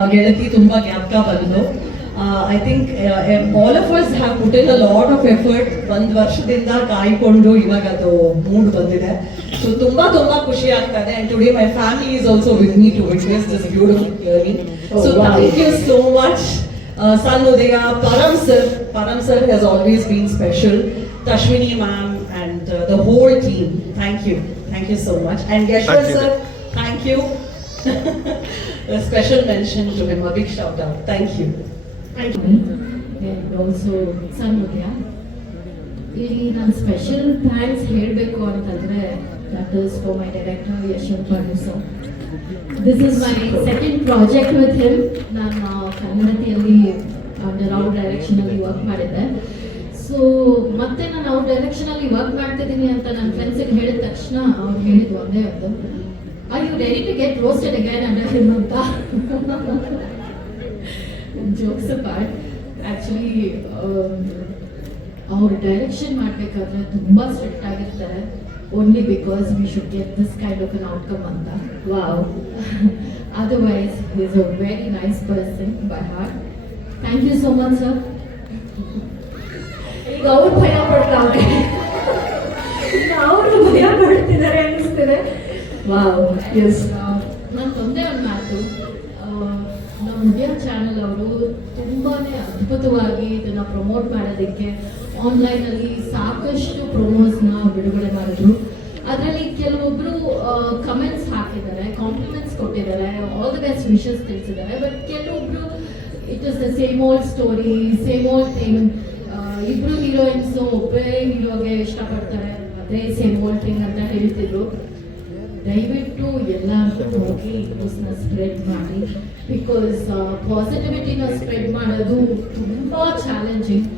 ಗೆಳತಿ ತುಂಬಾ ಜ್ಞಾಪಕ ಬಂದು I think all of us have put in a lot of effort ಒಂದು ವರ್ಷದಿಂದ ಕಾಯ್ಕೊಂಡು ಇವಾಗ ಅದು ಮೂಡ್ ಬಂದಿದೆ. ಸೊ ತುಂಬಾ ಖುಷಿ ಆಗ್ತಾ ಇದೆ. And today my family is also with me to witness this beautiful journey. So thank you so much Sun Udaya, Param sir has always been special, Tashwini ma'am and the whole team, thank you so much. And Yashwant sir, thank you. A special mention to him, a big shout out. Thank you. And also Sun Udaya. ಇಲ್ಲಿ ನಾನು special thanks ಹೇಳಬೇಕು ಅಂತಂದರೆ that is for my director Yashwant Pandey sir. This is my second project with him. ನಾನು ಕನ್ನಡತಿಯಲ್ಲಿ under ಔಟ್ ಡೈರೆಕ್ಷನಲ್ಲಿ work ಮಾಡಿದ್ದೆ. So ಮತ್ತೆ ನಾನು ಔಟ್ ಡೈರೆಕ್ಷನಲ್ಲಿ ವರ್ಕ್ ಮಾಡ್ತಿದ್ದೀನಿ ಅಂತ ನನ್ನ ಫ್ರೆಂಡ್ಸಿಗೆ ಹೇಳಿದ ತಕ್ಷಣ ಅವ್ರು ಹೇಳಿದ್ದು ಒಂದೇ ಒಂದು, are you ready to get roasted again under him ಅಂತ. ಜೋಕ್ಸ್ ಅಪಾರ್ಟ್, ಆ್ಯಕ್ಚುಲಿ ಅವ್ರು ಡೈರೆಕ್ಷನ್ ಮಾಡಬೇಕಾದ್ರೆ ತುಂಬ ಸ್ಟ್ರಿಕ್ಟ್ ಆಗಿರ್ತಾರೆ, only because we should get this kind of an outcome ಅಂತ. Wow. Otherwise he is a very nice person by heart. Thank you so much sir. ಈಗ ಅವ್ರು ಭಯ ಪಡ್ತಾರೆ, ಈಗ ಅವರು ಭಯ ಪಡ್ತಿದ್ದಾರೆ ಅನ್ನಿಸ್ತಿದೆ. ವಾವ್. ಎಸ್. ನಾನು ಒಂದೇ ಒಂದು ಮಾತು, ನಮ್ಮ ಉದಯ ಚಾನಲ್ ಅವರು ತುಂಬಾ ಅದ್ಭುತವಾಗಿ ಇದನ್ನು ಪ್ರಮೋಟ್ ಮಾಡೋದಕ್ಕೆ ಆನ್ಲೈನಲ್ಲಿ ಸಾಕಷ್ಟು ಪ್ರೊಮೋಸ್ನ ಬಿಡುಗಡೆ ಮಾಡಿದ್ರು. ಅದರಲ್ಲಿ ಕೆಲವೊಬ್ಬರು ಕಮೆಂಟ್ಸ್ ಹಾಕಿದ್ದಾರೆ, ಕಾಂಪ್ಲಿಮೆಂಟ್ಸ್ ಕೊಟ್ಟಿದ್ದಾರೆ, ಆಲ್ ದ ಬೆಸ್ಟ್ ವಿಶಸ್ ತಿಳಿಸಿದ್ದಾರೆ. ಬಟ್ ಕೆಲವೊಬ್ಬರು it is the same old story, same old thing. ಇಬ್ಬರು ಹೀರೋಯಿನ್ಸು ಒಬ್ಬೇ ಹೀರೋಗೆ ಇಷ್ಟಪಡ್ತಾರೆ, ಅದೇ ಸೇಮ್ ಓಲ್ಡ್ ಥಿಂಗ್ ಅಂತ ಹೇಳ್ತಿದ್ರು. ದಯವಿಟ್ಟು ಎಲ್ಲ ಹೋಗಿ ನ್ಯೂಸ್ನ ಸ್ಪ್ರೆಡ್ ಮಾಡಿ, ಬಿಕಾಸ್ ಪಾಸಿಟಿವಿಟಿನ ಸ್ಪ್ರೆಡ್ ಮಾಡೋದು ತುಂಬ ಚಾಲೆಂಜಿಂಗ್,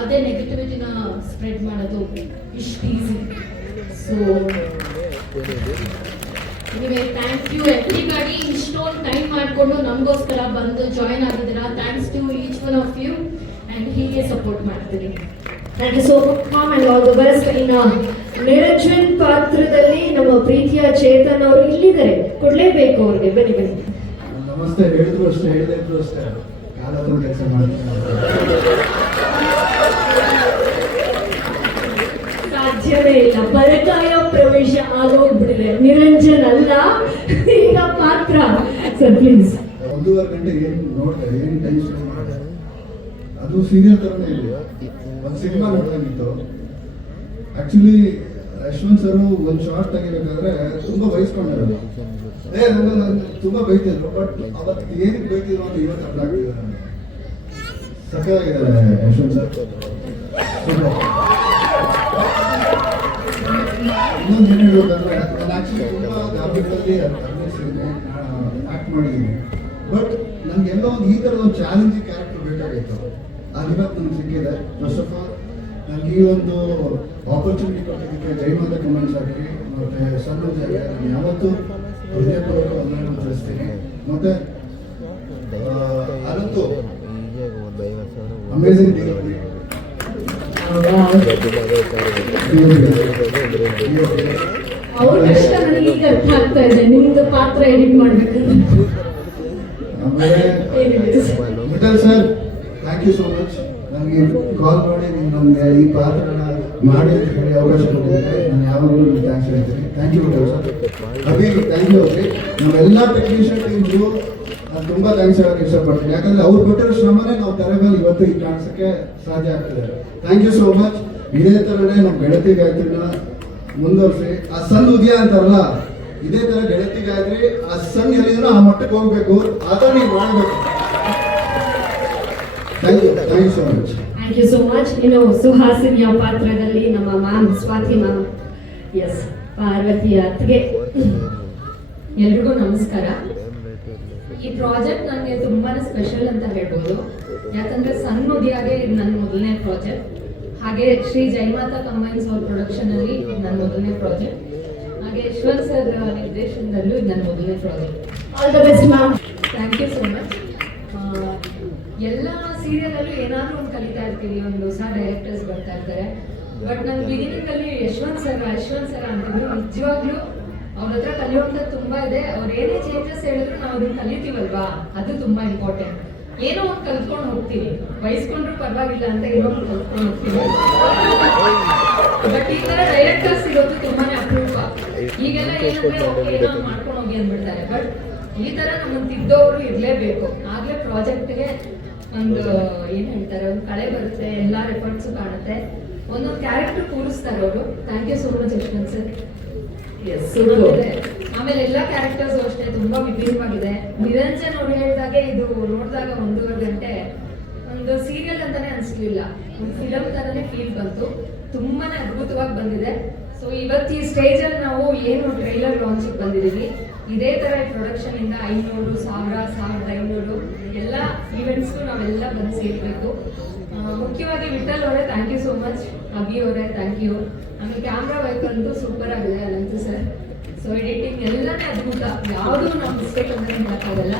ಅದೇ ನೆಗೆಟಿವಿಟಿನ ಸ್ಪ್ರೆಡ್ ಮಾಡೋದು ಇಷ್ಟು easy. So anyway thank you everybody, ಇಷ್ಟೊಂದು ಟೈಮ್ ಮಾಡಿಕೊಂಡು ನಮಗೋಸ್ಕರ ಬಂದು ಜಾಯಿನ್ ಆಗಿದ್ದೀರಾ. Thanks to each one of you and ಹೀಗೆ ಸಪೋರ್ಟ್ ಮಾಡ್ತೀರಿ. Thank you so much and all the best. ಇನ್ನು ನಿರಂಜನ್ ಪಾತ್ರದಲ್ಲಿ ನಮ್ಮ ಪ್ರೀತಿಯ ಚೇತನ್ ಅವರು ಇಲ್ಲಿದ್ದಾರೆ, ಕೊಡ್ಲೇಬೇಕು ಅವ್ರಿಗೆ. ಬನ್ನಿ ಬನ್ನಿ. ನಮಸ್ತೆ. ಹೇಳಿದ್ರು ಅಷ್ಟೇ, ಹೇಳದೇ ಇದ್ರು ಅಷ್ಟೇ, ಕಾಲತ್ರ ಕೆಲಸ ಮಾಡ್ತೀನಿ. ಸಾಧ್ಯವೇ ಇಲ್ಲ, ಪರಕಾಯ ಪ್ರವೇಶ ಆಗೋಗ್ಬಿಟ್ಟಿದೆ. ನಿರಂಜನ್ ಅಲ್ಲ ಈಗ ಪಾತ್ರ. Sir please. 1.5 ಗಂಟೆ ಏನು ನೋಡ್ದೆ, ಏನು ಟೈಮ್ ಸ್ಪೆಂಡ್ ಮಾಡಿದೆ, ಅದು ಸೀರಿಯಲ್ ಥರನೇ ಇದೆ, ಒಂದು ಸಿನಿಮಾ ನೋಡ್ದಂಗಿತ್ತು. ಆ್ಯಕ್ಚುಲಿ ಯಶವಂತ್ ಸರ್ ಒಂದು ಶಾರ್ಟ್ ತೆಗಿಬೇಕಾದ್ರೆ ತುಂಬ ಬಯಸ್ಕೊಂಡಿರೋದು, ತುಂಬ ಬೈತಿದ್ರು. ಬಟ್ ಅವತ್ತು ಏನಕ್ಕೆ ಬೈತಿದ್ರು ಅಂತ ಇವತ್ತು ಅರ್ಥ ಆಗ್ತಿದೆ ನನಗೆ. ಸಕ್ಕತ್ತಾಗಿದ್ದಾರೆ ಯಶವಂತ್ ಸರ್. ಇನ್ನೊಂದು ಏನು ಹೇಳ್ಬೇಕಂದ್ರೆ, ನಾನು ಆ್ಯಕ್ಚುಲಿ ತುಂಬ ಗಾಬರಿಗಳಲ್ಲಿ ಆ್ಯಕ್ಟ್ ಮಾಡಿದ್ದೀನಿ. ಬಟ್ ನನಗೆಲ್ಲ ಒಂದು ಈ ಥರದ ಒಂದು ಚಾಲೆಂಜಿಂಗ್ ಕ್ಯಾರೆಕ್ಟರ್ ಬೇಕಾಗಿತ್ತು, ಅದು ಇವತ್ತು ನನಗೆ ಸಿಕ್ಕಿದೆ. ಫಸ್ಟ್ ಆಫ್ ಆಲ್ ನನಗೆ ಈ ಒಂದು ಆಪರ್ಚುನಿಟಿ ಕೊಟ್ಟಿದ್ದಕ್ಕೆ ಜೈಮಾತ ಕಮೆಂಟ್ಸ್ ಹಾಕಿ ಮತ್ತು ಸಣ್ಣ ಜಾಗ ನಾನು ಯಾವತ್ತೂ ಹೃದಯಪೂರ್ವಕ ವಂದನೆಗಳನ್ನು ತಿಳಿಸ್ತೀನಿ. ಮತ್ತು ಅದಂತೂ ಅಮೇಝಿಂಗ್ ಅವ್ರ ಕಷ್ಟ ನನಗೆ ಈಗ ಅರ್ಥ ಆಗ್ತಾ ಇದೆ, ನಿಮ್ದು ಪಾತ್ರ ಎಡಿಟ್ ಮಾಡ್ಬೇಕಂದ್ರೆ. ಆಮೇಲೆ Vithal sir, thank you so much. ನನಗೆ ಕಾಲ್ ಮಾಡಿ ನೀವು ನನಗೆ ಈ ಪಾತ್ರನ ಮಾಡಿ ಅಂತ ಹೇಳಿ ಅವಕಾಶ ಕೊಟ್ಟಿದ್ದಕ್ಕೆ ನಾನು ಯಾವಾಗಲೂ ಥ್ಯಾಂಕ್ಸ್ ಹೇಳ್ತೀನಿ. Thank you Vithal sir. Abhi thank you. Abhi ನಮ್ಮೆಲ್ಲ ಟೆಕ್ನಿಷಿಯನ್ ಟೀಮ್ಸು ನಾನು ತುಂಬ ಥ್ಯಾಂಕ್ಸ್ ಹೇಳೋಕ್ಕೆ ಇಷ್ಟಪಡ್ತೀನಿ. ಯಾಕಂದರೆ ಅವ್ರು ಕೊಟ್ಟಿರೋ ಶ್ರಮನೇ ನಾವು ತೆರೆ ಮೇಲೆ ಇವತ್ತು ಈಗ ಕಾಣಿಸೋಕ್ಕೆ ಸಾಧ್ಯ ಆಗ್ತದೆ. Thank you so much. ಇದೇ ಥರನೇ ನಮ್ಮ ಗೆಳತಿ ಗಾಯತ್ರಿನ ಮುಂದುವರಿಸಿ, ಆ ಸಣ್ಣ ಉದಯ ಅಂತಾರಲ್ಲ, ಇದೇ ಥರ ಗೆಳತಿ ಗಾಯತ್ರಿ ಆ ಸಣ್ಣ ಎಲ್ಲಿದ್ರು ಆ ಮಟ್ಟಕ್ಕೆ ಹೋಗ್ಬೇಕು, ಅದನ್ನ ನೀವು ಮಾಡಬೇಕು. Thank you so much. Thank you so much. ಇನ್ನು ಸುಹಾಸಿನಿಯ ಪಾತ್ರದಲ್ಲಿ ನಮ್ಮ ಮ್ಯಾಮ್ ಸ್ವಾತಿ ಮ್ಯಾಮ್. ಎಸ್, ಪಾರ್ವತಿಯ ಅತ್ತಿಗೆ. ಎಲ್ರಿಗೂ ನಮಸ್ಕಾರ. ಈ ಪ್ರಾಜೆಕ್ಟ್ ನನಗೆ ತುಂಬಾ ಸ್ಪೆಷಲ್ ಅಂತ ಹೇಳ್ಬೋದು, ಯಾಕಂದ್ರೆ ಸಣ್ಣ ಉದಯಾಗೆ ಇದು ನನ್ನ ಮೊದಲನೇ ಪ್ರಾಜೆಕ್ಟ್. ಹಾಗೆ ಶ್ರೀ ಜೈಮಾತಾ ಕಂಬೈನ್ಸ್ ಅವ್ರ ಪ್ರೊಡಕ್ಷನಲ್ಲಿ ಇದು ನನ್ನ ಮೊದಲನೇ ಪ್ರಾಜೆಕ್ಟ್. ಹಾಗೆ ಯಶವಂತ್ ಸರ್ ನಿರ್ದೇಶನದಲ್ಲೂ ಇದು ನನ್ನ ಮೊದಲನೇ project. All the best ma'am. Thank you so much. ಎಲ್ಲ ಸೀರಿಯಲಲ್ಲೂ ಏನಾದರೂ ಒಂದು ಕಲಿತಾ ಇರ್ತೀವಿ, ಒಂದು ಹೊಸ ಡೈರೆಕ್ಟರ್ಸ್ ಬರ್ತಾ ಇರ್ತಾರೆ. ಬಟ್ ನನ್ನ ಬಿಗಿನಿಂಗಲ್ಲಿ ಯಶವಂತ್ ಸರ್ ಅಂತಿದ್ರು. ನಿಜವಾಗ್ಲೂ ಅವ್ರ ಹತ್ರ ಕಲಿಯುವಂಥದ್ದು ತುಂಬಾ ಇದೆ. ಅವ್ರು ಏನೇ ಚೇಂಜಸ್ ಹೇಳಿದ್ರು ನಾವು ಅದನ್ನ ಕಲಿತೀವಲ್ವಾ, ಅದು ತುಂಬಾ ಇಂಪಾರ್ಟೆಂಟ್. ಏನೋ ಒಂದು ಕಲ್ತ್ಕೊಂಡು ಹೋಗ್ತೀವಿ, ಬಯಸ್ಕೊಂಡ್ರು ಪರವಾಗಿಲ್ಲ ಅಂತ ಏನೋ ಒಂದು ಕಲ್ತ್ಕೊಂಡು ಹೋಗ್ತೀವಿ. ಬಟ್ ಈ ತರ ಡೈರೆಕ್ಟರ್ಸ್ ಇರೋದು ತುಂಬಾನೇ ಅಪರೂಪ. ಈಗೆಲ್ಲ ಏನಂದ್ರೆ ಓಕೆ ಏನೋ ಮಾಡ್ಕೊಂಡು ಹೋಗಿ ಅಂದ್ಬಿಡ್ತಾರೆ. ಬಟ್ ಈ ತರ ನಮ್ಮನ್ನು ತಿದ್ದೋರು ಇರ್ಲೇಬೇಕು, ಆಗ್ಲೇ ಪ್ರಾಜೆಕ್ಟ್ಗೆ ಒಂದು ಏನ್ ಹೇಳ್ತಾರೆ, ಒಂದು ಕಳೆ ಬರುತ್ತೆ, ಎಲ್ಲಾರ ಎಫರ್ಟ್ಸು ಕಾಣುತ್ತೆ, ಒಂದೊಂದು ಕ್ಯಾರೆಕ್ಟರ್ ಕೂರಿಸ್ತಾರೆ ಅವರು. Thank you so much Yashwant sir. ಆಮೇಲೆ ಎಲ್ಲಾ ಕ್ಯಾರೆಕ್ಟರ್ಸ್ ಅಷ್ಟೇ ತುಂಬಾ ವಿಭಿನ್ನವಾಗಿದೆ. ನಿರಂಜನ್ ಅವ್ರು ಹೇಳಿದಾಗೆ ಇದು ನೋಡಿದಾಗ 1.5 ಗಂಟೆ ಒಂದು ಸೀರಿಯಲ್ ಅಂತಾನೆ ಅನ್ಸ್ಲಿಲ್ಲ, ಒಂದು ಫಿಲಮ್ ತರನೇ ಫೀಲ್ ಬಂತು. ತುಂಬಾನೇ ಅದ್ಭುತವಾಗಿ ಬಂದಿದೆ. ಸೊ ಇವತ್ತು ಈ ಸ್ಟೇಜ್ ಅಲ್ಲಿ ನಾವು ಏನು ಟ್ರೈಲರ್ ಲಾಂಚ್ ಬಂದಿದ್ದೀವಿ, ಇದೇ ತರ ಪ್ರೊಡಕ್ಷನ್ ಇಂದ 500, 1000, 1500 ಎಲ್ಲ ಈವೆಂಟ್ಸ್ಗೂ ನಾವೆಲ್ಲ ಬಂದು ಸೇರ್ಬೇಕು. ಮುಖ್ಯವಾಗಿ ವಿಠಲ್ ಅವರೇ thank you so much, Abhi ಅವರೇ ಥ್ಯಾಂಕ್ ಯು. ಆಮೇಲೆ ಕ್ಯಾಮ್ರಾ ವರ್ಕ್ ಅಂತೂ ಸೂಪರ್ ಆಗಿದೆ ಅನಂತು ಸರ್. ಸೊ ಎಡಿಟಿಂಗ್ ಎಲ್ಲನೇ ಅದ್ಭುತ, ಯಾವುದೂ ನಾವು ಮಿಸ್ಟೇಕ್ ಅಂತ ಹೇಳಕ್ಕಾಗಲ್ಲ.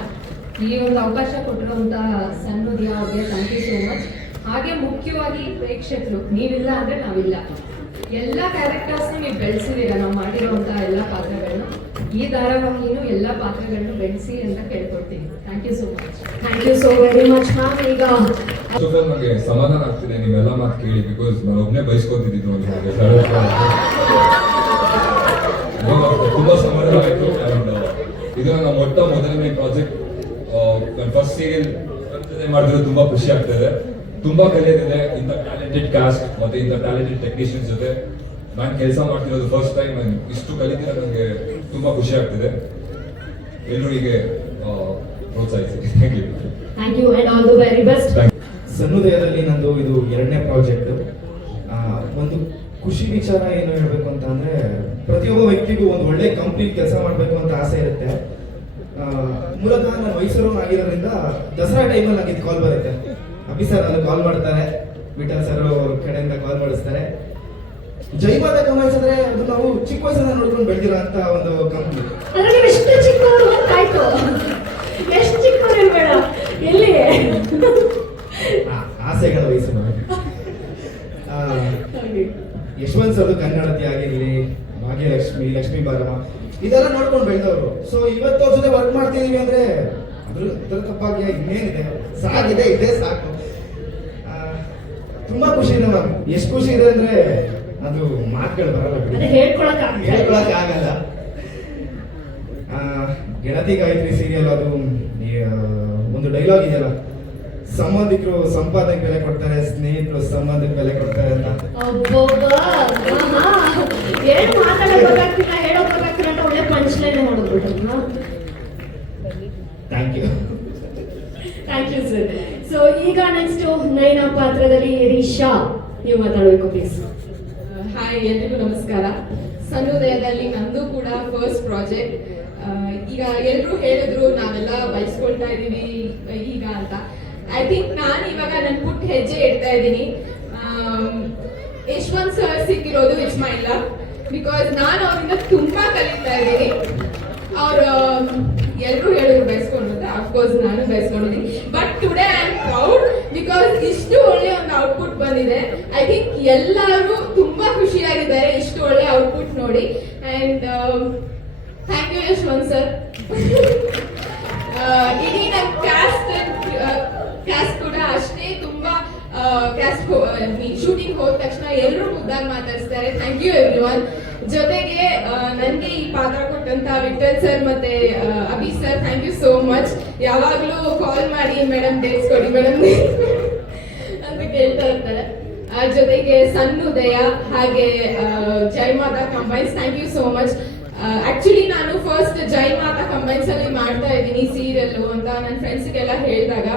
ಈ ಒಂದು ಅವಕಾಶ ಕೊಟ್ಟಿರುವಂತ ಸಣ್ಣುದಿಯ ಅವ್ರಿಗೆ ಥ್ಯಾಂಕ್ ಯು ಸೋ ಮಚ್. ಹಾಗೆ ಮುಖ್ಯವಾಗಿ ಪ್ರೇಕ್ಷಕರು, ನೀವಿಲ್ಲ ಅಂದ್ರೆ ನಾವಿಲ್ಲ. ಎಲ್ಲ ಕ್ಯಾರೆಕ್ಟರ್ಸ್ ನೀವು ಬೆಳೆಸಿದೀರ, ನಾವು ಮಾಡಿರುವಂತ ಎಲ್ಲ ಪಾತ್ರಗಳನ್ನು. ಈ ಧಾರಾವಾಹಿನೂ ಎಲ್ಲ ಪಾತ್ರಗಳನ್ನು ಬೆಳೆಸಿ ಅಂತ ಕೇಳ್ಕೊಡ್ತೀನಿ. Thank you so much. Thank you so very much ma'am. ಈಗ ನನಗೆ ಸಮಾಧಾನ ಆಗ್ತಿದೆ ನೀವೆಲ್ಲ ಮಾತು ಕೇಳಿ, ಬಿಕಾಸ್ ನಾನು ಒಬ್ಬನೇ ಬಯಸ್ಕೊತಿದ್ದು ಒಂದು ಹಾಗೆ ತುಂಬಾ ಸಮಾಧಾನ ಆಯ್ತು. ಅಂಡ್ ಇದು ನನ್ನ ಮೊದಲನೇ ಪ್ರಾಜೆಕ್ಟ್, ನನ್ನ ಫಸ್ಟ್ ಸೀರಿಯಲ್ ಮಾಡಿದ್ರೆ ತುಂಬಾ ಖುಷಿ ಆಗ್ತದೆ. ತುಂಬಾ ಕಲಿಯೋದಿದೆ. ಇಂಥ ಟ್ಯಾಲೆಂಟೆಡ್ ಕಾಸ್ಟ್ ಮತ್ತೆ ಇಂಥ ಟ್ಯಾಲೆಂಟೆಡ್ ಟೆಕ್ನಿಷಿಯನ್ಸ್ ಜೊತೆ ನಾನು ಕೆಲಸ ಮಾಡ್ತಿರೋದು ಫಸ್ಟ್ ಟೈಮ್. ನಾನು ಇಷ್ಟು ಕಲಿತಿರೋ ನನಗೆ ತುಂಬಾ ಖುಷಿ ಆಗ್ತಿದೆ. ಎಲ್ಲರೂ ಹೀಗೆ ಪ್ರೋತ್ಸಾಹಿಸಿ. Thank you. Thank you and all the very best. ಸನ್ನುದಯದಲ್ಲಿ ನಂದು ಇದು 2ನೇ ಪ್ರಾಜೆಕ್ಟ್. ಒಂದು ಖುಷಿ ವಿಚಾರ ಏನು ಹೇಳಬೇಕು ಅಂತ ಅಂದ್ರೆ, ಪ್ರತಿಯೊಬ್ಬ ವ್ಯಕ್ತಿಗೂ ಒಂದು ಒಳ್ಳೆ ಕಂಪ್ನಿ ಕೆಲಸ ಮಾಡಬೇಕು ಅಂತ ಆಸೆ ಇರುತ್ತೆ. ಮೂಲತಃ ನಾನು ಮೈಸೂರು ಆಗಿರೋದ್ರಿಂದ ದಸರಾ ಟೈಮಲ್ಲಿ ನನಗೆ ಕಾಲ್ ಬರುತ್ತೆ. ಅಭಿ ಸರ್ ನನಗೆ ಕಾಲ್ ಮಾಡ್ತಾರೆ, ವಿಠಲ್ ಸರ್ ಅವ್ರ ಕಡೆಯಿಂದ ಕಾಲ್ ಮಾಡಿಸ್ತಾರೆ. ಜೈಮಾತ ಕಂಬೈನ್ಸ್ ಅಂದ್ರೆ ಅದು ನಾವು ಚಿಕ್ಕ ವಯಸ್ಸನ್ನ ನೋಡ್ಕೊಂಡು ಬೆಳೆದಿರೋ ಅಂತ ಒಂದು ಕಂಪ್ನಿ. ಅಂದ್ರೆ ನೀವು ಎಷ್ಟು ಚಿಕ್ಕವರು ಅಂತಾಯ್ತು, ಎಷ್ಟು ಚಿಕ್ಕವರು ಇರ್ಬೇಡ, ಎಲ್ಲಿ ಆಸೆಗಳ ವಯಸ್ಸು ನಮಗೆ. ಯಶವಂತ್ ಸರ್ ಕನ್ನಡತಿ ಆಗಿರ್ಲಿ, ಭಾಗ್ಯಲಕ್ಷ್ಮಿ, ಲಕ್ಷ್ಮೀ ಬಾರಮ್ಮ, ಇದೆಲ್ಲ ನೋಡ್ಕೊಂಡು ಬೆಳೆದವರು. ಸೊ ಇವತ್ತು ಅವ್ರ ಜೊತೆ ವರ್ಕ್ ಮಾಡ್ತಿದೀವಿ ಅಂದ್ರೆ ಅದ್ರ ತಪ್ಪಾಗಿ ಇನ್ನೇನಿದೆ, ಸಾಗಿದೆ, ಇದೇ ಸಾಕು. ತುಂಬಾ ಖುಷಿ ಇದೆ ಮ್ಯಾಮ್. ಎಷ್ಟು ಖುಷಿ ಇದೆ ಅಂದ್ರೆ ಅದು ಮಾತುಗಳು ಬರಲ್ಲ, ಹೇಳ್ಕೊಳಕ್ ಆಗಲ್ಲ. ಗೆಳತಿ ಗಾಯತ್ರಿ ಸೀರಿಯಲ್ ಅದು ಒಂದು ಡೈಲಾಗ್ ಇದೆಯಲ್ಲ, ಸಂಬಂಧಿಕರು ಸಂಪಾದನೆಗೆ ಬೆಲೆ ಕೊಡ್ತಾರೆ, ಸ್ನೇಹಿತರು ಸಂಬಂಧಕ್ಕೆ ಬೆಲೆ ಕೊಡ್ತಾರೆ ಅಂತ. ಏನ್ ಮಾತಾಡೋಕ್ಕಾಗ್ತಿಲ್ಲ, ಹೇಳೋಕ್ಕಾಗ್ತಿಲ್ಲ ಅಂತ ಒಳ್ಳೆ ಪಂಚ್ಲೈನ್ ನೋಡ್ಬಿಟ್ಟು. Thank you. Thank you sir. So ಈಗ ನೆಕ್ಸ್ಟ್ ನೈನಾ ಪಾತ್ರದಲ್ಲಿ ರಿಷಾ, ನೀವು ಮಾತಾಡಬೇಕು ಪ್ಲೀಸ್. ಹಾಯ್, ಎಲ್ರಿಗೂ ನಮಸ್ಕಾರ. ಸನ್ನುದಯದಲ್ಲಿ ನಂದು ಕೂಡ ಫಸ್ಟ್ ಪ್ರಾಜೆಕ್ಟ್. ಈಗ ಎಲ್ಲರೂ ಹೇಳಿದ್ರು ನಾವೆಲ್ಲ ಬಯಸ್ಕೊಳ್ತಾ ಇದ್ದೀವಿ ಈಗ ಅಂತ. ಐ ಥಿಂಕ್ ನಾನು ಇವಾಗ ನನ್ನ ಪುಟ್ಟ ಹೆಜ್ಜೆ ಇಡ್ತಾ ಇದ್ದೀನಿ. ಯಶವಂತ್ ಸರ್ ಸಿಕ್ಕಿರೋದು ಇಟ್ಸ್ ಮೈ ಲಕ್, ಬಿಕಾಸ್ ನಾನು ಅವರಿಂದ ತುಂಬಾ ಕಲಿತಾ ಇದ್ದೀನಿ. ಅವ್ರು ಎಲ್ಲರೂ ಹೇಳಿದ್ರು ಬಯಸ್ಕೊಂಡು ಅಂತ, ಅಫ್ಕೋರ್ಸ್ ನಾನು ಬಯಸ್ಕೊಂಡಿದ್ದೀನಿ. But today I am proud because ಇಷ್ಟು ಒಳ್ಳೆ ಒಂದು ಔಟ್ಪುಟ್ ಬಂದಿದೆ. ಐ ಥಿಂಕ್ ಎಲ್ಲರೂ ತುಂಬಾ ಖುಷಿಯಾಗಿದ್ದಾರೆ ಇಷ್ಟು ಒಳ್ಳೆ ಔಟ್ಪುಟ್ ನೋಡಿ. And thank you Yashwant sir. ಇಡೀ ನನ್ನ ಕ್ಯಾಸ್ಟ್ ಕೂಡ ಅಷ್ಟೇ ತುಂಬಾ ಶೂಟಿಂಗ್ ಹೋದ ತಕ್ಷಣ ಎಲ್ಲರೂ ಮುದ್ದಾಗಿ ಮಾತಾಡಿಸ್ತಾರೆ. Thank you everyone. ಜೊತೆಗೆ ನನಗೆ ಈ ಪಾತ್ರ ಕೊಟ್ಟಂತ ವಿಠಲ್ ಸರ್ ಮತ್ತೆ Abhi sir, thank you so much. ಯಾವಾಗಲೂ ಕಾಲ್ ಮಾಡಿ ಮೇಡಮ್ ಡೇಟ್ಸ್ ಕೊಡಿ ಮೇಡಮ್ ಅಂತ ಕೇಳ್ತಾ ಇರ್ತಾರೆ. ಜೊತೆಗೆ ಸನ್ನುದಯ ಹಾಗೆ Jaimata combines, thank you so much. Actually ನಾನು ಫಸ್ಟ್ ಜೈಮಾತಾ ಕಂಬೈನ್ಸ್ ಅಲ್ಲಿ ಮಾಡ್ತಾ ಇದ್ದೀನಿ ಸೀರಿಯಲ್ ಅಂತ ನನ್ನ ಫ್ರೆಂಡ್ಸ್ಗೆಲ್ಲ ಹೇಳಿದಾಗ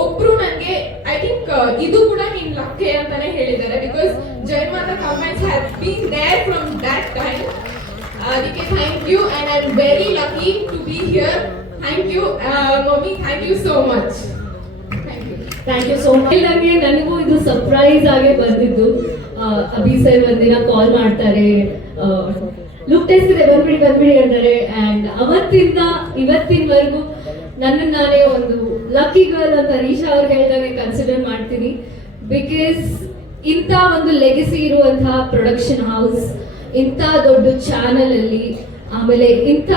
ಒಬ್ರು ನನಗೆ ಐ ಥಿಂಕ್ ಇದು ಕೂಡ ನಿಮ್ ಲಕ್ಕೆ ಅಂತಾನೆ ಹೇಳಿದ್ದಾರೆ. Because Jai Mata combines have been there from that time. ಅದಕ್ಕೆ thank you and I am very lucky to be here. Thank you mummy, thank you so much. Thank you so much. ನನಗೂ ಇದು surprise ಆಗಿ ಬಂದಿದ್ದು. ಅಭಿ ಸರ್ ಒಂದಿನ ಕಾಲ್ ಮಾಡ್ತಾರೆ, look test ಇದೆ ಬಂದ್ಬಿಡಿ ಅಂತಾರೆ. ಅಂಡ್ ಅವತ್ತಿಂದ ಇವತ್ತಿನವರೆಗೂ ನನ್ನನ್ನು ನಾನೇ ಒಂದು ಲಕ್ಕಿ ಗರ್ಲ್ ಅಂತ ರೀಶಾ ಅವ್ರು ಹೇಳಿದಾಗೆ ಕನ್ಸಿಡರ್ ಮಾಡ್ತೀನಿ. ಬಿಕಾಸ್ ಇಂಥ ಒಂದು ಲೆಗಸಿ ಇರುವಂತಹ ಪ್ರೊಡಕ್ಷನ್ ಹೌಸ್, ಇಂಥ ದೊಡ್ಡ ಚಾನಲ್ ಅಲ್ಲಿ ಆಮೇಲೆ ಇಂಥ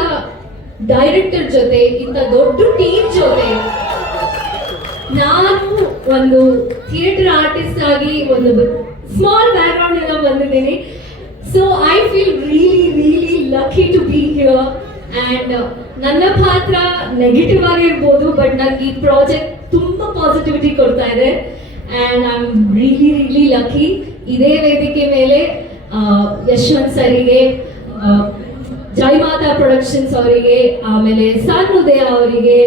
ಡೈರೆಕ್ಟರ್ ಜೊತೆ ಇಂಥ ದೊಡ್ಡ ಟೀಮ್ ಜೊತೆ ನಾನು ಒಂದು ಥಿಯೇಟರ್ ಆರ್ಟಿಸ್ಟ್ ಆಗಿ ಒಂದು ಸ್ಮಾಲ್ ಬ್ಯಾಕ್ಗ್ರೌಂಡ್ ಇಂದ ಬಂದಿದ್ದೀನಿ. So I feel really lucky to be here. And ನನ್ನ ಪಾತ್ರ ನೆಗೆಟಿವ್ ಆಗಿರ್ಬೋದು, ಬಟ್ ನನಗೆ ಈ ಪ್ರಾಜೆಕ್ಟ್ ತುಂಬ ಪಾಸಿಟಿವಿಟಿ ಕೊಡ್ತಾ ಇದೆ. And I am really lucky. ಇದೇ ವೇದಿಕೆ ಮೇಲೆ ಯಶವಂತ್ ಸರಿಗೆ, ಜಯಮಾತಾ ಪ್ರೊಡಕ್ಷನ್ಸ್ ಅವರಿಗೆ, ಆಮೇಲೆ ಸನ್ ಉದಯ ಅವರಿಗೆ,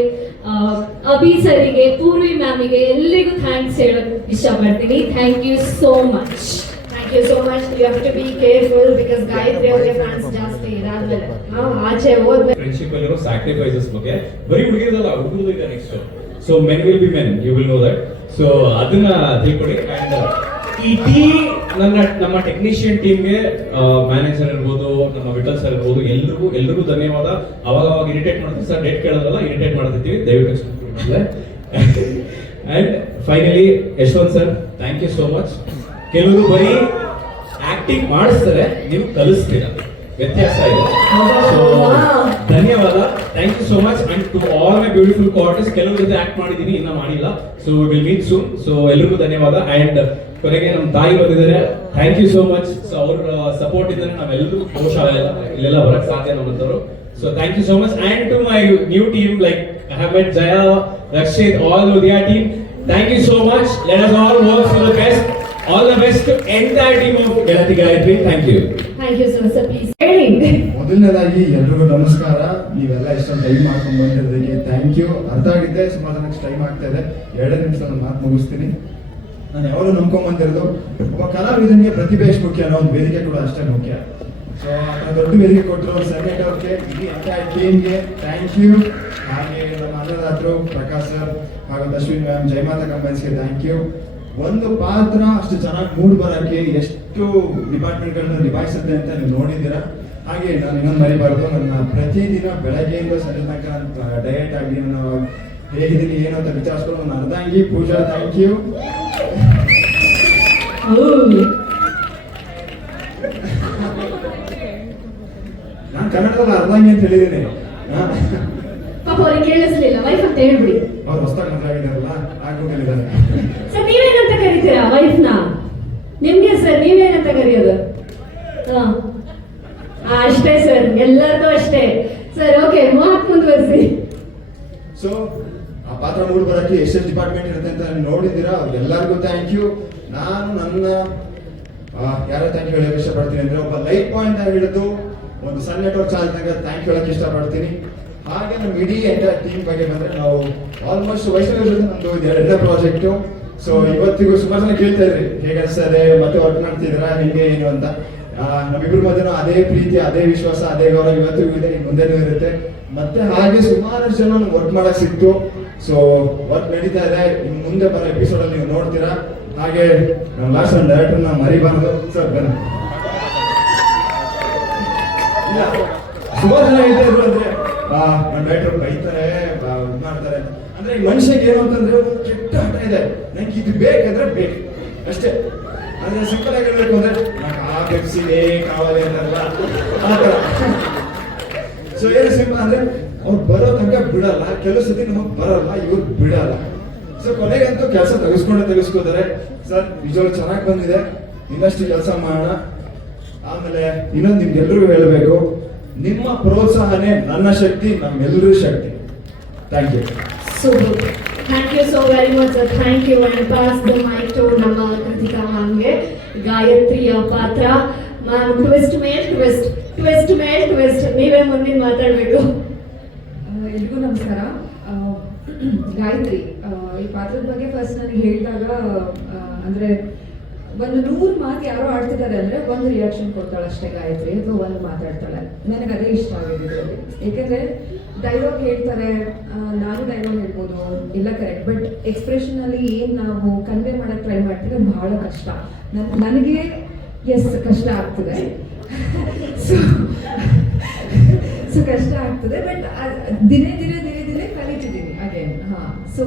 ಅಭಿ ಸರಿಗೆ, ಪೂರ್ವಿ ಮ್ಯಾಮಿಗೆ ಎಲ್ಲರಿಗೂ ಥ್ಯಾಂಕ್ಸ್ ಹೇಳಕ್ ಇಷ್ಟಪಡ್ತೀನಿ. Thank you so much. Thank you so much. You have to be careful because Gayatri ಅವರಿಗೆ ಫ್ಯಾನ್ಸ್ ಜಾಸ್ತಿ ಇದಾದ್ಮೇಲೆ ಆಚೆ ಹೋದ್ಮೇಲೆ ಫ್ರೆಂಡ್ಶಿಪ್ ಅಲ್ಲಿರೋ ಸ್ಯಾಕ್ರಿಫೈಸಸ್ ಬಗ್ಗೆ ಬರೀ ಹುಡುಗಿರಲ್ಲ, ಹುಡುಗರು ಇದೆ next. So men will be men, you will know that. So ಅದನ್ನ ತಿಳ್ಕೊಡಿ. ಅಂಡ್ ಈ ನಮ್ಮ ಟೆಕ್ನಿಷಿಯನ್ ಟೀಮ್ಗೆ, ಮ್ಯಾನೇಜರ್ ಇರ್ಬೋದು, ನಮ್ಮ ವಿಠಲ್ ಸರ್ ಇರ್ಬೋದು, ಎಲ್ರಿಗೂ ಧನ್ಯವಾದ. ಅವಾಗ ಇರಿಟೇಟ್ ಮಾಡ್ತೀವಿ ಸರ್, ಡೇಟ್ ಕೇಳೋದಲ್ಲ, ಇರಿಟೇಟ್ ಮಾಡ್ತಿರ್ತೀವಿ, ದಯವಿಟ್ಟು. And finally Yashwant sir, thank you so much. ಕೆಲವರು ಬರೀ ಆಕ್ಟಿಂಗ್ ಮಾಡಿಸ್ತಾರೆ, ನೀವು ಕಲಿಸ್ತೀರ, ವ್ಯತ್ಯಾಸ ಇದೆ. ಸೊ ಧನ್ಯವಾದ, thank you so much. And to all my beautiful quarters, ಕೆಲವ್ರ ಜೊತೆ ಆಕ್ಟ್ ಮಾಡಿದ್ದೀನಿ, ಇನ್ನ ಮಾಡಿಲ್ಲ. So will meet soon. So ಎಲ್ರಿಗೂ ಧನ್ಯವಾದ. ಅಂಡ್ ಕೊನೆಗೆ ನಮ್ಮ ತಾಯಿ ಬಂದಿದ್ದಾರೆ, thank you so much. So ಅವ್ರ ಸಪೋರ್ಟ್ ಇದ್ದಾರೆ, ನಾವೆಲ್ಲರೂ ಕೋಶ ಇಲ್ಲೆಲ್ಲ ಬರಕ್ ಸಾಧ್ಯ ನಮ್ಮಂತವ್ರು. So thank you so much. And to my new team like I have met Jaya, Rakshit, all Ludia team. Thank you so much. Let us all work for the best. All the best to entire team of Gayatri Gayatri. Thank you. Thank you sir. Sir please ಹೇಳಿ. ಮೊದಲನೇದಾಗಿ ಎಲ್ರಿಗೂ ನಮಸ್ಕಾರ. ನೀವೆಲ್ಲ ಇಷ್ಟೊಂದು time ಮಾಡ್ಕೊಂಡು ಬಂದಿರೋದಕ್ಕೆ thank you. ಅರ್ಥ ಆಗಿದ್ದೆ, ಸುಮಾರು ಜನಕ್ಕೆ ಟೈಮ್ ಆಗ್ತಾ ಇದೆ. 2 ನಿಮಿಷ ನಾನು ಮಾತು ಮುಗಿಸ್ತೀನಿ. ನಾನು ಯಾವಾಗಲೂ ನಂಬ್ಕೊಂಡ್ ಬಂದಿರೋದು, ಒಬ್ಬ ಕಲಾವಿದನಿಗೆ ಪ್ರತಿಭೆ ಎಷ್ಟು ಮುಖ್ಯ ಅನ್ನೋ ಒಂದು ವೇದಿಕೆ ಕೂಡ ಅಷ್ಟೇ ಮುಖ್ಯ. ಸೊ ದೊಡ್ಡ ವೇದಿಕೆ ಕೊಟ್ಟರು ಸೆಕೆಂಡ್ ಅವ್ರಿಗೆ, ಇಡೀ ಎಂಟೈರ್ ಟೀಮ್ಗೆ ಥ್ಯಾಂಕ್ ಯು. ಹಾಗೆ ನಮ್ಮ ಅನ್ನದಾತರು ಪ್ರಕಾಶ್ ಸರ್ ಹಾಗೂ ಅಶ್ವಿನ್ ಮ್ಯಾಮ್, ಜಯಮಾತಾ ಕಂಪನೀಸ್ಗೆ ಥ್ಯಾಂಕ್ ಯು. ಒಂದು ಪಾತ್ರ ಅಷ್ಟು ಚೆನ್ನಾಗಿ ಮೂಡ್ ಬರೋಕ್ಕೆ ಎಷ್ಟು ಡಿಪಾರ್ಟ್ಮೆಂಟ್ಗಳನ್ನ ನಿಭಾಯಿಸುತ್ತೆ ಅಂತ ನೀವು ನೋಡಿದ್ದೀರಾ. ಹಾಗೆ ನಾನು ಇನ್ನೊಂದು ಮರಿಬಾರ್ದು, ನನ್ನ ಪ್ರತಿದಿನ ಬೆಳಗ್ಗೆಯಿಂದ ಸಂಜೆ ತನಕ ಡಯಟ್ ಆಗಲಿ, ನಾನು ಹೇಗಿದ್ದೀನಿ ಏನು ಅಂತ ವಿಚಾರಿಸ್ಕೊಂಡು ನನ್ನ ಅರ್ಧಾಂಗಿ ಪೂಜಾ, ಥ್ಯಾಂಕ್ ಯು. ನಾನು ಕನ್ನಡದಲ್ಲಿ ಅರ್ಧಾಂಗಿ ಅಂತ ಹೇಳಿದ್ದೀನಿ. ಪಾಪ ಅವ್ರಿಗೆ ಕೇಳಿಸ್ಲಿಲ್ಲ, ವೈಫ್ ಅಂತ ಹೇಳ್ಬಿಡಿ. ಅವ್ರು ಹೊಸದಾಗಿ ಮದುವೆ ಆಗಿದ್ದಾರಲ್ಲ, ಆಗ್ಬಿಟ್ಟಿದ್ದಾರೆ. ಸರ್ ನೀವೇನಂತ ಕರಿತೀರಾ ವೈಫ್ನ? ನಿಮ್ಗೆ ಸರ್ ನೀವೇನಂತ ಕರೆಯೋದು? ಅಷ್ಟೇ ಸರ್, ಎಲ್ಲರಿಗೂ ಅಷ್ಟೇ ಸರ್. ಓಕೆ, ಮಾತು ಮುಂದುವರಿಸಿ. ಸೊ ಆ ಪಾತ್ರ ಮೂಡ್ ಬರೋಕ್ಕೆ ಎಷ್ಟೆಷ್ಟು ಡಿಪಾರ್ಟ್ಮೆಂಟ್ ಇರುತ್ತೆ ಅಂತ ನೋಡಿದ್ದೀರಾ. ಎಲ್ಲರಿಗೂ ಥ್ಯಾಂಕ್ ಯು. ನಾನು ನನ್ನ ಯಾರ ಥ್ಯಾಂಕ್ ಯು ಹೇಳಕ್ಕೆ ಇಷ್ಟಪಡ್ತೀನಿ ಅಂದ್ರೆ, ಒಬ್ಬ ಲೈಟ್ ಪಾಯಿಂಟ್ ಆಗಿ ಹಿಡಿದು ಒಂದು ಸಣ್ಣ ನೆಟ್ವರ್ಕ್ ಚಾಲನೆಗೆ ಥ್ಯಾಂಕ್ ಯು ಹೇಳಕ್ಕೆ ಇಷ್ಟಪಡ್ತೀನಿ. ಹಾಗೆ ನಮ್ಮ ಇಡೀ ಎಂಟೈರ್ ಟೀಮ್ ಬಗ್ಗೆ ಬಂದ್ರೆ, ನಾವು ಆಲ್ಮೋಸ್ಟ್ ವೈಷ್ಣವಿ ಜೊತೆ ನಮ್ದು 2ನೇ ಪ್ರಾಜೆಕ್ಟು. ಸೊ ಇವತ್ತಿಗೂ ಸುಮಾರು ಜನ ಕೇಳ್ತಾ ಇದ್ರಿ ಹೇಗೆ ಅನ್ಸ್ತದೆ, ಮತ್ತೆ ವರ್ಕ್ ಮಾಡ್ತಿದ್ದೀರಾ, ಹೆಂಗೆ ಏನು ಅಂತ. ನಮ್ಮಿಬ್ರ ಮಧ್ಯನೂ ಅದೇ ಪ್ರೀತಿ, ಅದೇ ವಿಶ್ವಾಸ, ಅದೇ ಗೌರವ ಇವತ್ತಿಗೂ ಇದೆ, ಮುಂದೆನೂ ಇರುತ್ತೆ. ಮತ್ತೆ ಹಾಗೆ ಸುಮಾರು ಜನ ವರ್ಕ್ ಮಾಡಕ್ ಸಿಕ್ತು. ಸೊ ವರ್ಕ್ ನಡೀತಾ ಇದೆ. ಇನ್ನು ಮುಂದೆ ಬರೋ ಎಪಿಸೋಡ್ ಅಲ್ಲಿ ನೀವು ನೋಡ್ತೀರಾ. ಹಾಗೆ ನಮ್ಮ ಲಾಸ್ಟ್ ಒಂದು ಡೈರೆಕ್ಟರ್ನ ಮರಿಬಾರ್ದು ಸರ್. ಬನ್ನಿ. ಇಲ್ಲ, ಸುಮಾರು ಜನ ಹೇಳ್ತಾ ಇದ್ರು ಅಂದ್ರೆ ನಮ್ಮ ಡೈರೆಕ್ಟರ್ ಬೈತಾರೆ, ಇದು ಮಾಡ್ತಾರೆ ಅಂದ್ರೆ, ಈ ಮನುಷ್ಯಗೆ ಏನು ಅಂತಂದ್ರೆ ಒಂದು ಕೆಟ್ಟ ಹಠ ಇದೆ, ನಂಗೆ ಇದು ಬೇಕಂದ್ರೆ ಬೇಕು ಅಷ್ಟೇ. ಅಂದ್ರೆ ಸಿಂಪಲ್ ಆಗಿ ಹೇಳ್ಬೇಕು ಅಂದ್ರೆ, ಆ ಪೆಪ್ಸಿನೇ ಕಾవాలి ಅಂತಾರಲ್ಲ ಆ ಥರ. ಸೊ ಏನು ಸಿಂಪಲ್ ಅಂದ್ರೆ, ಅವ್ರು ಬರೋ ತನಕ ಬಿಡಲ್ಲ, ಕೆಲವು ಸತಿ ನಮಗ್ ಬರಲ್ಲ, ಇವ್ರು ಬಿಡಲ್ಲ. ಸೊ ಕೊನೆಗಂತೂ ಕೆಲಸ ತೆಗೆಸ್ಕೋತಾರೆ. ಸರ್ ನಿಜವಾಗ್ಲೂ ಚೆನ್ನಾಗಿ ಬಂದಿದೆ, ಇನ್ನಷ್ಟು ಕೆಲಸ ಮಾಡೋಣ. ಆಮೇಲೆ ಇನ್ನೊಂದು ನಿಮ್ಗೆಲ್ರಿಗೂ ಹೇಳಬೇಕು, ನಿಮ್ಮ ಪ್ರೋತ್ಸಾಹನೇ ನನ್ನ ಶಕ್ತಿ, ನಮ್ಮೆಲ್ಲರೂ ಶಕ್ತಿ. Thank you. Super. Thank you so very much sir. Thank you. And pass the mic to ನಮ್ಮ ಕೃತಿಕಾ ಮ್ಯಾಮ್ಗೆ. ಗಾಯತ್ರಿಯ ಪಾತ್ರ ಮ್ಯಾಮ್, ಟ್ವಿಸ್ಟ್ ಮೇಲ್ ಟ್ವಿಸ್ಟ್, ಟ್ವಿಸ್ಟ್ ಮೇಲ್ ಟ್ವಿಸ್ಟ್. ನೀವೇ ಮುಂದಿನ ಮಾತಾಡಬೇಕು. ಎಲ್ರಿಗೂ ನಮಸ್ಕಾರ. ಗಾಯತ್ರಿ ಈ ಪಾತ್ರದ ಬಗ್ಗೆ ಫಸ್ಟ್ ನನಗೆ ಹೇಳಿದಾಗ, ಅಂದರೆ ಒಂದು 100 ಮಾತು ಯಾರೋ ಆಡ್ತಿದ್ದಾರೆ ಅಂದರೆ ಒಂದು ರಿಯಾಕ್ಷನ್ ಕೊಡ್ತಾಳೆ ಅಷ್ಟೇ ಗಾಯತ್ರಿ, ಅಥವಾ ಒಂದು ಮಾತಾಡ್ತಾಳೆ. ನನಗೆ ಅದೇ ಇಷ್ಟ ಆಗಿದೆ ಅಲ್ಲಿ. ಏಕೆಂದರೆ ಡೈಲಾಗ್ ಹೇಳ್ತಾರೆ, ನಾನು ಡೈಲಾಗ್ ಹೇಳ್ಬೋದು ಎಲ್ಲ ಕರೆಕ್ಟ್, ಬಟ್ ಎಕ್ಸ್ಪ್ರೆಷನಲ್ಲಿ ಏನು ನಾವು ಕನ್ವೆ ಮಾಡೋಕ್ಕೆ ಟ್ರೈ ಮಾಡ್ತೀವಿ ಅದು ಭಾಳ ಕಷ್ಟ. ನನಗೆ ಕಷ್ಟ ಆಗ್ತದೆ. ಸೊ ಕಷ್ಟ ಆಗ್ತದೆ, ಬಟ್ ದಿನೇ ಕಲಿತಿದ್ದೀನಿ ಅಗೇನ್. ಸೊ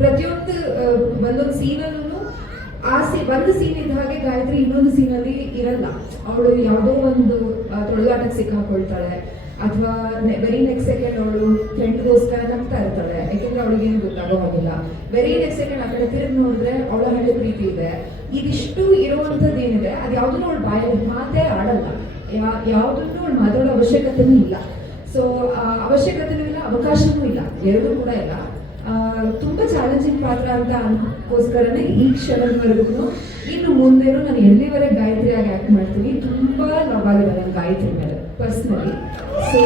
ಪ್ರತಿಯೊಂದು ಒಂದೊಂದು ಸೀನಲ್ಲೂ ಆ ಒಂದು ಸೀನ್ ಇದ್ದ ಹಾಗೆ ಗಾಯತ್ರಿ ಇನ್ನೊಂದು ಸೀನಲ್ಲಿ ಇರಲ್ಲ. ಅವಳು ಯಾವುದೋ ಒಂದು ತೊಳೆದಾಟಕ್ಕೆ ಸಿಕ್ಕಾಕೊಳ್ತಾಳೆ, ಅಥವಾ ವೆರಿ ನೆಕ್ಸ್ಟ್ ಸೆಕೆಂಡ್ ಅವಳು ಫ್ರೆಂಡ್ಗೋಸ್ಕರ ನಗ್ತಾ ಇರ್ತಾಳೆ, ಯಾಕೆಂದ್ರೆ ಅವಳಿಗೇನು ಗೊತ್ತಾಗೋ ಹಾಗಿಲ್ಲ. ವೆರಿ ನೆಕ್ಸ್ಟ್ ಸೆಕೆಂಡ್ ಆ ಕಡೆ ತಿರುಗಿ ನೋಡಿದ್ರೆ ಅವಳ ಹಳ್ಳಿ ಪ್ರೀತಿ ಇದೆ. ಇದಿಷ್ಟು ಇರುವಂಥದ್ದು ಏನಿದೆ ಅದು ಯಾವುದನ್ನು ಅವಳು ಬಾಯಲ್ಲಿ ಮಾತೇ ಆಡಲ್ಲ, ಯಾವುದನ್ನು ಅವಳು ಮಾತಾಡೋ ಅವಶ್ಯಕತೆನೂ ಇಲ್ಲ. ಸೊ ಅವಶ್ಯಕತೆನೂ ಇಲ್ಲ, ಅವಕಾಶನೂ ಇಲ್ಲ, ಎರಡೂ ಕೂಡ ಇಲ್ಲ. ತುಂಬಾ ಚಾಲೆಂಜಿಂಗ್ ಪಾತ್ರ ಅಂತ ಅದಕ್ಕೋಸ್ಕರನೇ ಈ ಕ್ಷಣದವರೆಗೂ ಇನ್ನು ಮುಂದೇನು ನಾನು ಎಲ್ಲಿವರೆಗೆ ಗಾಯತ್ರಿಯಾಗಿ ಆಕ್ಟ್ ಮಾಡ್ತೀನಿ. ತುಂಬಾ ಲವ್ ಆಗಿದೆ ನನ್ನ ಗಾಯತ್ರಿ ಮೇಲೆ ಪರ್ಸ್ನಲಿ. ಸೊ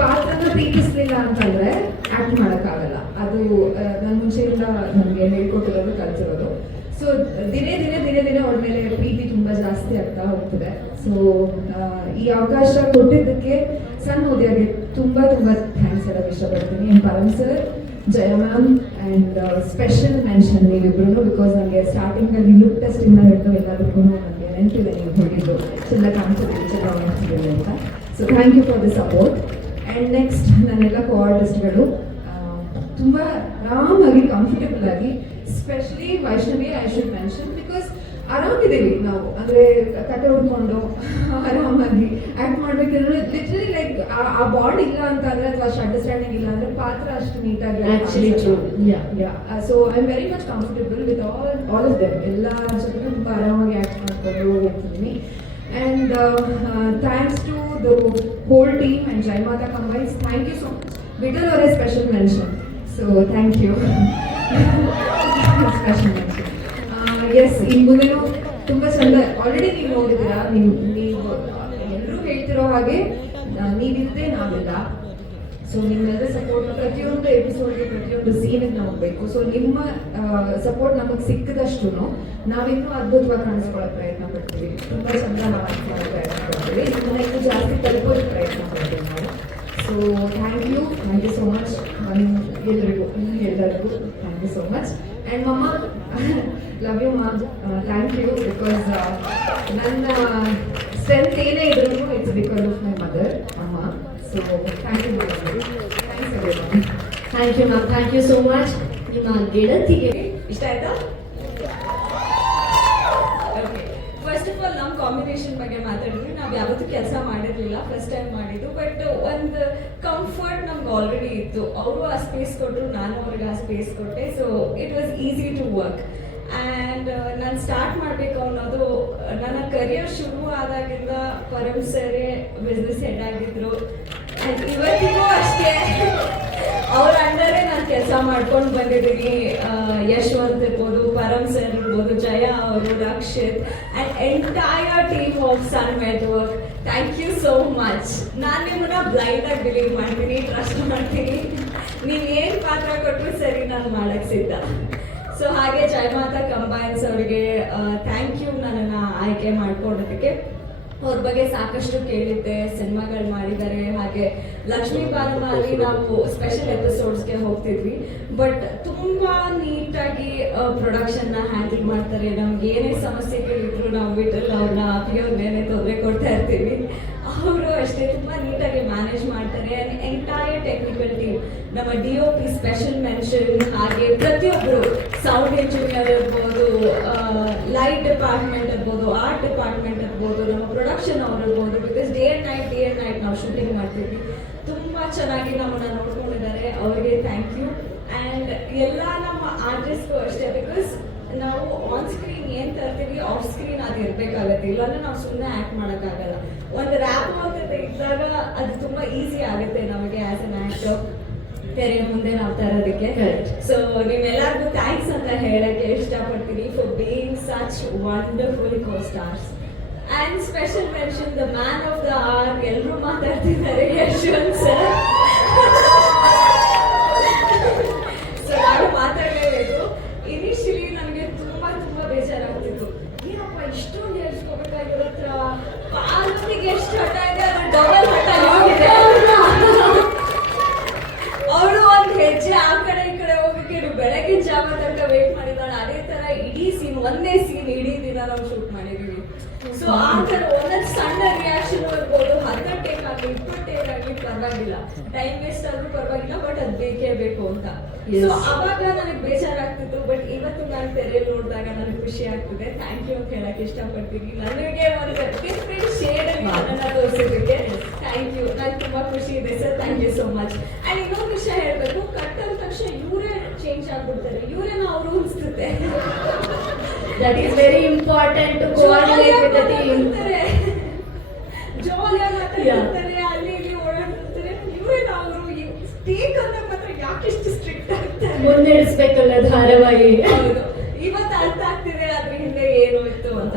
ಪಾತ್ರನ ಪ್ರೀತಿಸ್ಲಿಲ್ಲ ಅಂತಂದ್ರೆ ಆಕ್ಟ್ ಮಾಡೋಕ್ಕಾಗಲ್ಲ. ಅದು ನನ್ನ ಮುಂಚೆಯಿಂದ ನನಗೆ ಹೇಳ್ಕೊಟ್ಟಿರೋದು, ಕಲ್ತಿರೋದು. ಸೊ ದಿನೇ ದಿನೇ ದಿನೇ ದಿನೇ ಅವಳ ಮೇಲೆ ಪ್ರೀತಿ ತುಂಬಾ ಜಾಸ್ತಿ ಆಗ್ತಾ ಹೋಗ್ತದೆ. ಸೊ ಈ ಅವಕಾಶ ಕೊಟ್ಟಿದ್ದಕ್ಕೆ ಸಣ್ಣ ಓದಿಯಾಗಿ ತುಂಬಾ ತುಂಬಾ ಥ್ಯಾಂಕ್ಸ್ ಹೇಳಕ್ ಇಷ್ಟಪಡ್ತೀನಿ. And Param sir, Jaya ma'am and special mention ನೀವಿಬ್ರು. ಬಿಕಾಸ್ ನನಗೆ ಸ್ಟಾರ್ಟಿಂಗ್ ಅಲ್ಲಿ ಲುಕ್ ಟೆಸ್ಟ್ ಇಂದ ಹಿಡಿದು ಎಲ್ಲದಕ್ಕೂ ನನಗೆ ನೆನಪಿದೆ ನೀವು ಹೊಡಿದ್ದು ಚೆಂದ ಕಾಣಿಸ್ತಿದೆ ಅಂತ. So thank you for the support. And next ನನ್ನೆಲ್ಲ ಕೋ-ಆರ್ಟಿಸ್ಟ್ಗಳು ತುಂಬಾ ಆರಾಮಾಗಿ ಕಂಫರ್ಟೇಬಲ್ ಆಗಿ, specially Vaishnavi I should mention, because ಆರಾಮಿದ್ದೀವಿ ನಾವು. ಅಂದ್ರೆ ಕತೆ ಹೊಡ್ಕೊಂಡು ಆರಾಮಾಗಿ ಆಕ್ಟ್ ಮಾಡ್ಬೇಕಂದ್ರೆ ಲಿಟ್ರಲಿ ಲೈಕ್ ಆ ಬಾಂಡ್ ಇಲ್ಲ ಅಂತ ಅಂದ್ರೆ, ಅಥವಾ ಅಷ್ಟು ಅಂಡರ್ಸ್ಟ್ಯಾಂಡಿಂಗ್ ಇಲ್ಲ ಅಂದ್ರೆ ಪಾತ್ರ ಅಷ್ಟು ನೀಟಾಗಿ Actually true. So I am very much comfortable with all of them. ಎಲ್ಲ ಜೊತೆಗೂ ತುಂಬಾ ಆರಾಮಾಗಿ ಆಕ್ಟ್ ಮಾಡ್ಕೊಂಡು ಹೋಗ್ತಿದ್ದೀನಿ. And thanks to the whole team and Jai Mata Combines. Thank you so much. Vital or a special mention. So thank you. Special mention. Yes, in ಮುಂದೆನೂ ತುಂಬಾ ಚಂದ already ನೀವು ನೋಡಿದ್ದೀರಾ. ನೀವು ಎಲ್ಲರೂ ಹೇಳ್ತಿರೋ ಹಾಗೆ ನೀವಿಲ್ಲದೆ ನಾವಿಲ್ಲ. ಸೊ ನಿಮ್ಮೆಲ್ಲರ ಸಪೋರ್ಟ್ ಪ್ರತಿಯೊಂದು ಎಪಿಸೋಡ್ಗೆ, ಪ್ರತಿಯೊಂದು ಸೀನಿಗೆ ನಮಗೆ ಬೇಕು. ಸೊ ನಿಮ್ಮ ಸಪೋರ್ಟ್ ನಮಗೆ ಸಿಕ್ಕದಷ್ಟು ನಾವಿನ್ನೂ ಅದ್ಭುತವಾಗಿ ಕಾಣಿಸ್ಕೊಳ್ಳೋ ಪ್ರಯತ್ನ ಪಡ್ತೀವಿ. ತುಂಬಾ ಚಂದ ಮಾಡೋ ಪ್ರಯತ್ನ ಪಡ್ತೀವಿ. ಇದನ್ನ ಇನ್ನೂ ಜಾಸ್ತಿ ತಲುಪೋದು ಪ್ರಯತ್ನ ಪಡ್ತೀವಿ ನಾವು. So thank you so much ಎಲ್ರಿಗೂ, ಎಲ್ಲರಿಗೂ thank you so much. And ಮಮ್ಮ, ಲವ್ ಯು ಮಾ, ಥ್ಯಾಂಕ್ ಯು. ಬಿಕಾಸ್ ನನ್ನ ಸ್ಟ್ರೆಂತ್ ಏನೇ ಇದ್ರೂ it's because of my mother, ಅಮ್ಮ. So thank you, thanks everyone. Thank you ma'am, thank you so much. ನಿಮ್ಮ ಗೆಳತಿಗೆ ಇಷ್ಟ ಆಯ್ತಾ? ಫಸ್ಟ್ ಆಫ್ ಆಲ್ ನಮ್ಮ ಕಾಂಬಿನೇಷನ್ ಬಗ್ಗೆ ಮಾತಾಡಿದ್ವಿ. ನಾವು ಯಾವತ್ತೂ ಕೆಲಸ ಮಾಡಿರಲಿಲ್ಲ, ಫಸ್ಟ್ ಟೈಮ್ ಮಾಡಿದ್ದು. ಬಟ್ ಒಂದು ಕಂಫರ್ಟ್ ನಮ್ಗೆ ಆಲ್ರೆಡಿ ಇತ್ತು. ಅವರು ಆ ಸ್ಪೇಸ್ ಕೊಟ್ಟರು, ನಾನು ಅವ್ರಿಗೆ ಆ ಸ್ಪೇಸ್ ಕೊಟ್ಟೆ. So it was easy to work. And ನಾನು ಸ್ಟಾರ್ಟ್ ಮಾಡಬೇಕು ಅನ್ನೋದು ನನ್ನ ಕರಿಯರ್ ಶುರು ಆದಾಗಿಂದ ಪರಮ್ ಸರೇ ಬಿಸ್ನೆಸ್ ಹೆಡ್ ಆಗಿದ್ರು. ಆ್ಯಂಡ್ ಇವತ್ತಿಗೂ ಅಷ್ಟೇ ಅವ್ರ ಅಂಡರೇ ನಾನು ಕೆಲಸ ಮಾಡ್ಕೊಂಡು ಬಂದಿದ್ದೀನಿ. ಯಶವಂತ್ ಇರ್ಬೋದು, ಪರಮ್ ಸರ್ ಇರ್ಬೋದು, ಜಯ ಅವರು, Rakshit and entire team of Sun network, thank you so much. ನಾನು ನಿಮ್ಮನ್ನ ಬ್ಲೈಂಡಾಗಿ ಬಿಲೀವ್ ಮಾಡ್ತೀನಿ, ಟ್ರಸ್ಟ್ ಮಾಡ್ತೀನಿ. ನೀವು ಏನು ಪಾತ್ರ ಕೊಟ್ಟರು ಸರಿ, ನಾನು ಮಾಡೋಕ್ಕೆ ಸಿದ್ಧ. ಸೊ ಹಾಗೆ ಜೈ ಮಾತಾ ಕಂಬೈನ್ಸ್ ಅವರಿಗೆ ಥ್ಯಾಂಕ್ ಯು ನನ್ನನ್ನು ಆಯ್ಕೆ ಮಾಡ್ಕೊಡೋದಕ್ಕೆ. ಅವ್ರ ಬಗ್ಗೆ ಸಾಕಷ್ಟು ಕೇಳಿದ್ದೆ, ಸಿನಿಮಾಗಳು ಮಾಡಿದ್ದಾರೆ. ಹಾಗೆ ಲಕ್ಷ್ಮೀ ಬಾನಮಲ್ಲಿ ನಾವು ಸ್ಪೆಷಲ್ ಎಪಿಸೋಡ್ಸ್ಗೆ ಹೋಗ್ತಿದ್ವಿ. ಬಟ್ ತುಂಬ ನೀಟಾಗಿ ಪ್ರೊಡಕ್ಷನ್ನ ಹ್ಯಾಂಡಲ್ ಮಾಡ್ತಾರೆ. ನಮ್ಗೆ ಏನೇ ಸಮಸ್ಯೆಗಳಿದ್ರು ನಾವು ಬಿಟ್ಟಲ್ಲ ಅವ್ರನ್ನ ಅಭಿಯೋಗನೇ ತೊಂದರೆ ಕೊಡ್ತಾ ಇರ್ತೀವಿ. ಅವರು ಅಷ್ಟೇ ತುಂಬ ನೀಟಾಗಿ ಮ್ಯಾನೇಜ್ ಮಾಡ್ತಾರೆ. ಆ್ಯಂಡ್ ಎಂಟೈರ್ ಟೆಕ್ನಿಕಲ್ ಟೀಮ್, ನಮ್ಮ DOP ಸ್ಪೆಷಲ್ ಮೆನ್ಷನ್, ಹಾಗೆ ಪ್ರತಿಯೊಬ್ಬರು, ಸೌಂಡ್ ಇಂಜಿನಿಯರ್ ಇರ್ಬೋದು, ಲೈಟ್ ಡಿಪಾರ್ಟ್ಮೆಂಟ್ ಇರ್ಬೋದು, ಆರ್ಟ್ ಡಿಪಾರ್ಟ್ಮೆಂಟ್ ಇರ್ಬೋದು, ನಮ್ಮ ಪ್ರೊಡಕ್ಷನ್ ಅವ್ರು ಇರ್ಬೋದು. ಬಿಕಾಸ್ ಡೇ ಆ್ಯಂಡ್ ನೈಟ್ ನಾವು ಶೂಟಿಂಗ್ ಮಾಡ್ತೀವಿ. ತುಂಬ ಚೆನ್ನಾಗಿ ನಮ್ಮನ್ನು ನೋಡ್ಕೊಂಡಿದ್ದಾರೆ, ಅವರಿಗೆ ಥ್ಯಾಂಕ್ ಯು. ಆ್ಯಂಡ್ ಎಲ್ಲ ನಮ್ಮ ಆರ್ಟಿಸ್ಟ್ಗೂ ಅಷ್ಟೇ. ಬಿಕಾಸ್ ನಾವು ಆನ್ ಸ್ಕ್ರೀನ್ ಏನು ತರ್ತೀವಿ, ಆಫ್ ಸ್ಕ್ರೀನ್ ಅದು ಇರಬೇಕಾಗತ್ತೆ. ಇಲ್ಲಾಂದ್ರೆ ನಾವು ಸುಮ್ಮನೆ ಆ್ಯಕ್ಟ್ ಮಾಡೋಕ್ಕಾಗಲ್ಲ. ಒಂದು ರ್ಯಾಪ್ ಅಂತ ಇದ್ದಾಗ ಅದು ತುಂಬ ಈಸಿ ಆಗುತ್ತೆ ನಮಗೆ ಆ್ಯಸ್ ಅನ್ ಆ್ಯಕ್ಟರ್ ತೆರೆ ಮುಂದೆ ನಾವು ತರೋದಕ್ಕೆ. ಸೊ ನೀವೆಲ್ಲರಿಗೂ ಥ್ಯಾಂಕ್ಸ್ ಅಂತ ಹೇಳಕ್ಕೆ ಇಷ್ಟಪಡ್ತೀನಿ for being such wonderful co-stars. And special mention the man of the hour, ಎಲ್ಲರೂ ಮಾತಾಡ್ತಿದ್ದಾರೆ, ಯಶವಂತ್ ಸರ್. ಸೊ ನಾನು ಮಾತಾಡಲೇಬೇಕು. ಇನಿಷಿಯಲಿ ನನಗೆ ತುಂಬ ಬೇಜಾರಾಗ್ತಿತ್ತು. ಏನಪ್ಪ ಇಷ್ಟೊಂದು ಹೇಳ್ಸ್ಕೋಬೇಕಾಗಿರೋ ಹತ್ರ ಪಾರ್ವತಿಗೆ ಎಷ್ಟು ಹಠ ಇದೆ, ಅದು ಡಬಲ್ ಹಠ ಆಗಿದೆ. ಅವಳು ಒಂದು ಹೆಜ್ಜೆ ಆ ಕಡೆ ಈ ಕಡೆ ಹೋಗಕ್ಕೆ ಬೆಳಗಿನ ಜಾವ ತನಕ ವೇಟ್ ಮಾಡಿದ್ದಾಳೆ. ಅದೇ ತರ ಇಡೀ ಸೀನ್, ಒಂದೇ ಸೀನ್ ಇಡೀ ದಿನ ನಾವು ಶೂಟ್ ಮಾಡಿದೀವಿ. ಸೊ ಆ ತರ ಒಂದೊಂದು ಸಣ್ಣ ರಿಯಾಕ್ಷನ್ ಇರ್ಬೋದು, 10 ಟೇಕ್ ಆಗಲಿ 20 ಟೇಕ್ ಆಗಲಿ ಪರವಾಗಿಲ್ಲ, ಟೈಮ್ ವೇಸ್ಟ್ ಆದ್ರೂ ಪರವಾಗಿಲ್ಲ, ಬಟ್ ಅದು ಬೇಕೇ ಬೇಕು. ಅಂತ. Yes. ಸೊ ಅವಾಗ ನನಗೆ ಬೇಜಾರಾಗ್ತಿತ್ತು, ಬಟ್ ಇವತ್ತು ನಾನು ತೆರೆ ನೋಡಿದಾಗ ನನಗೆ ಖುಷಿ ಆಗ್ತಿದೆ. ಥ್ಯಾಂಕ್ ಯು ಅಂತ ಹೇಳಕ್ ಇಷ್ಟಪಡ್ತೀನಿ. ನನಗೆ ಒಂದು ಡಿಫ್ರೆಂಟ್ ಶೇಡ್ ಅಲ್ಲಿ ನನ್ನನ್ನ ತೋರಿಸಿದ್ದಕ್ಕೆ ಥ್ಯಾಂಕ್ ಯು. ನಂಗೆ ತುಂಬಾ ಖುಷಿ ಇದೆ sir, thank you so much. And ಇನ್ನೊಂದು ವಿಷಯ ಹೇಳ್ಬೇಕು, ಕಟ್ ಅಂದ ತಕ್ಷಣ ಇವರೇ ಚೇಂಜ್ ಆಗ್ಬಿಡ್ತಾರೆ, ಇವರೇನ ಅವರು ಅನ್ಸುತ್ತೆ. That is very important to coordinate with the team. ಜಾಲಿಯಾಗಿ ಮಾತಾಡ್ತಾರೆ, ಅಲ್ಲಿ ಇಲ್ಲಿ ಓಡಾಡ್ತಿರ್ತಾರೆ, ಇವರೇನ ಅವರು ಟೇಕ್ ಅಂತ ಮಾತ್ರ ಯಾಕೆ ಇಷ್ಟು ಸ್ಟ್ರಿಕ್ಟ್ ಆಗ್ತಾರೆ? ಮುನ್ನಡೆಸ್ಬೇಕಲ್ಲ ಧಾರಾವಾಹಿ. ಹೌದು. ಇವತ್ತು ಅರ್ಥ ಆಗ್ತಿದೆ ಅದ್ರ ಹಿಂದೆ ಏನು ಇತ್ತು ಅಂತ.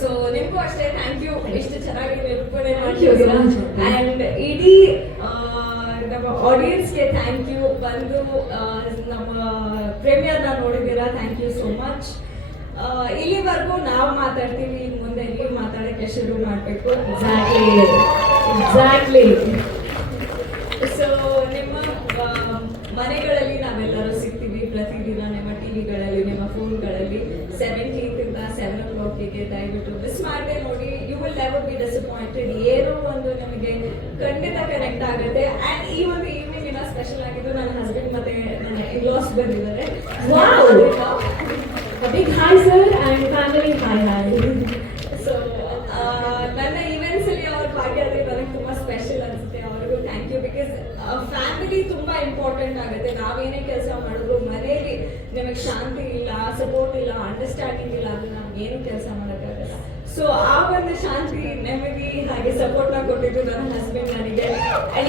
ಸೊ ನಿಮ್ಗೂ ಅಷ್ಟೇ ಥ್ಯಾಂಕ್ ಯು, ಇಷ್ಟು ಚೆನ್ನಾಗಿ ನಿರೂಪಣೆ ಮಾಡ್ತಿದ್ದೀರಾ. ಅಂಡ್ ಇಡೀ ನಮ್ಮ ಆಡಿಯನ್ಸ್ಗೆ ಥ್ಯಾಂಕ್ ಯು. ಬಂದು ನಮ್ಮ ಪ್ರೀಮಿಯರ್ನ ನೋಡಿದ್ದೀರಾ, ಥ್ಯಾಂಕ್ ಯು ಸೋ ಮಚ್. ಇಲ್ಲಿವರೆಗೂ ನಾವು ಮಾತಾಡ್ತೀವಿ, ಇನ್ನು ಮುಂದೆ ನೀವು ಮಾತಾಡೋಕ್ಕೆ ಶುರು ಮಾಡಬೇಕು. ಎಕ್ಸಾಕ್ಟ್ಲಿ. ಸೊ ನಿಮ್ಮ ಮನೆಗಳಲ್ಲಿ ನಾವೆಲ್ಲರೂ ಸಿಗ್ತೀವಿ ಪ್ರತಿದಿನ, ನಿಮ್ಮ ಟಿವಿಗಳಲ್ಲಿ, ನಿಮ್ಮ ಫೋನ್ಗಳಲ್ಲಿ. 17th ಇಂದ 7 o'clock ದಯವಿಟ್ಟು ಮಿಸ್ ಮಾಡದೆ ನೋಡಿ. You will never be disappointed. ಏನೋ ಒಂದು ನಿಮಗೆ ಖಂಡಿತ ಕನೆಕ್ಟ್ ಆಗುತ್ತೆ. ಅಂಡ್ ಈ ಒಂದು ಈವ್ನಿಂಗ್ ಇನ್ನ ಸ್ಪೆಷಲ್ ಆಗಿದ್ದು, ನನ್ನ ಹಸ್ಬೆಂಡ್ ಮತ್ತೆ ನನ್ನ ಇನ್ಲಾಸ್ ಬಂದಿದ್ದಾರೆ. Big hi sir and family hi. So ನನ್ನ ಈವೆಂಟ್ಸ್ ಅಲ್ಲಿ ಅವ್ರ ಭಾಗಿಯಾದ್ರೆ ನನಗೆ ತುಂಬಾ ಸ್ಪೆಷಲ್ ಅನ್ಸುತ್ತೆ. ಅವ್ರಿಗೂ ಥ್ಯಾಂಕ್ ಯು. ಬಿಕಾಸ್ ಫ್ಯಾಮಿಲಿ ತುಂಬಾ ಇಂಪಾರ್ಟೆಂಟ್ ಆಗುತ್ತೆ. ನಾವೇನೇ ಕೆಲಸ ಮಾಡಿದ್ರು ಮನೆಯಲ್ಲಿ ನಿಮಗೆ ಶಾಂತಿ ಇಲ್ಲ, ಸಪೋರ್ಟ್ ಇಲ್ಲ, ಅಂಡರ್ಸ್ಟ್ಯಾಂಡಿಂಗ್ ಇಲ್ಲ, ಅದು ನಾವು ಏನು ಕೆಲಸ ಮಾಡೋಕ್ಕಾಗಲ್ಲ. ಸೊ ಆ ಒಂದು ಶಾಂತಿ, ನೆಮ್ಮದಿ ಹಾಗೆ ಸಪೋರ್ಟ್ ನ ಕೊಟ್ಟಿದ್ದು ನನ್ನ ಹಸ್ಬೆಂಡ್ ನನಗೆ.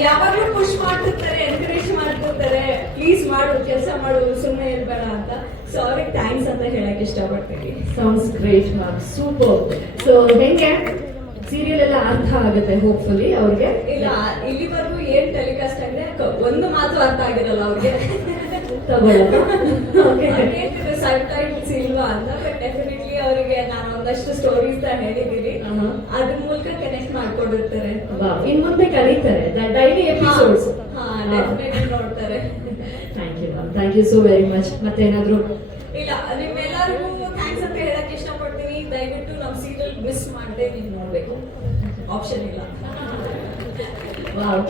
ಯಾವಾಗಲೂ ಪುಷ್ ಮಾಡ್ತಿರ್ತಾರೆ, ಎನ್ಕರೇಜ್ ಮಾಡ್ತಿರ್ತಾರೆ, ಪ್ಲೀಸ್ ಮಾಡು, ಕೆಲಸ ಮಾಡು, ಸುಮ್ಮನೆ ಇರಬೇಡ ಅಂತ. ಸೊ ಅವ್ರಿಗೆ ಥ್ಯಾಂಕ್ಸ್ ಅಂತ ಹೇಳಕ್ ಇಷ್ಟಪಡ್ತೀನಿ. Sounds great ma'am, super. So ಹೆಂಗೆ ಸೀರಿಯಲ್ ಎಲ್ಲ ಅರ್ಥ ಆಗುತ್ತೆ ಹೋಪ್ಫುಲಿ ಅವ್ರಿಗೆ? ಇಲ್ಲ, ಇಲ್ಲಿವರೆಗೂ ಏನ್ ಟೆಲಿಕಾಸ್ಟ್ ಆಗಿದೆ ಒಂದು ಮಾತು ಅರ್ಥ ಆಗಿರಲ್ಲ ಅವ್ರಿಗೆ. ಸಬ್ಟೈಟಲ್ಸ್ ಇಲ್ವಾ ಅಂತ. ಬಟ್ ಡೆಫಿನೆಟ್ಲಿ ಅವರಿಗೆ ನಾನು ಒಂದಷ್ಟು ಸ್ಟೋರೀಸ್ ಹೇಳಿದೀನಿ, ಅದ್ರ ಮೂಲಕ ಕನೆಕ್ಟ್ ಮಾಡ್ಕೊಂಡಿರ್ತಾರೆ. ಇನ್ ಮುಂದೆ ಕಲಿತಾರೆ ಡೈಲಿ ಎಪಿಸೋಡ್ಸ್. ಡೆಫಿನೆಟ್ಲಿ ನೋಡ್ತಾರೆ. Thank you ma'am, thank you so very much. ಮತ್ತೇನಾದ್ರು? ಇಲ್ಲ, ನಿಮ್ಮೆಲ್ಲರಿಗೂ ಥ್ಯಾಂಕ್ಸ್ ಅಂತ ಹೇಳಕ್ ಇಷ್ಟಪಡ್ತೀನಿ. ದಯವಿಟ್ಟು ನಮ್ಮ ಸೀರಿಯಲ್ ಮಿಸ್ ಮಾಡದೆ ನೀವು ನೋಡ್ಬೇಕು, ಆಪ್ಷನ್ ಇಲ್ಲ. ವಾವ್.